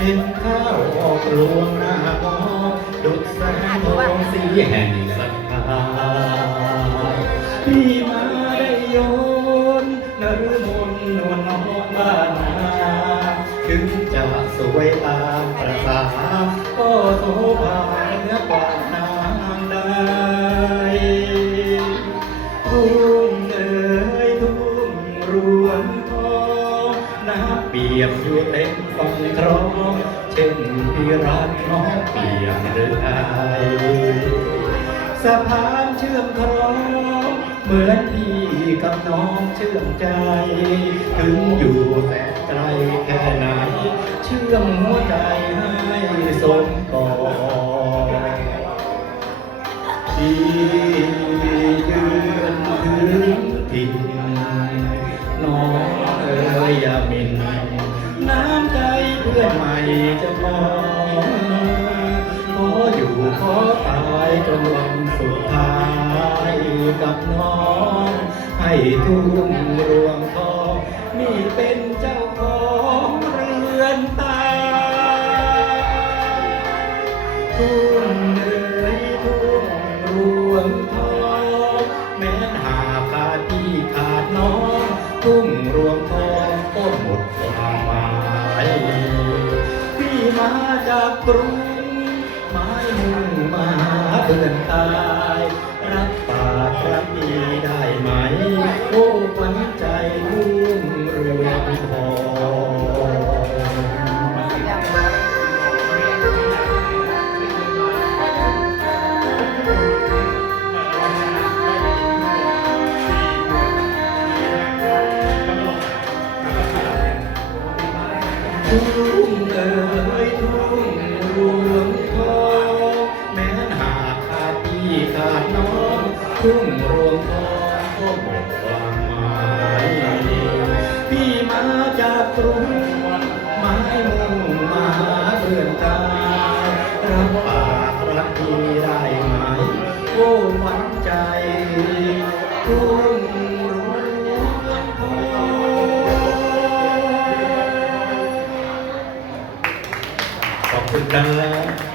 ห็นข้าวออกรวงหน้าบอดุดแสงทองสีแห่งศรัทธาพี่มาได้โยนนรมนนวลน้องบ้านนาถึงจะสวยตามประสา ปียกอยู่เต็มฟังครองเช่นที่รักน้องเปียกหรือไอสะพานเชื่อมคองเหมือนพี่กับน้องเชื่อมใจ ถึงอยู่แสนไกลแค่ไหน เชื่อมหัวใจให้ พื่อนใหม่จะมองขออยู่ขอตายจนวันสุดท้ายกับน้อง ให้ทุ่งรวงทองนี่เป็นเจ้าของเรือนตายทุ่งเอ๋ยทุ่งรวงทองแม้หากขาดพี่ขาดน้องทุ่ง จากกรุงไม้มุ่งมาเพื่อนตาย รับปากรับดีได้ไหม โอ้ขวัญใจทุ่งเรวงทองทองรวงทอง ทุ่งรวงทองก็หมดความหมายพี่มาจากกรุงไม้มุ่งมาเพื่อนตายรับปากรักพี่ได้ไหมโอ้หวันใจทุ่งร 감사합니다.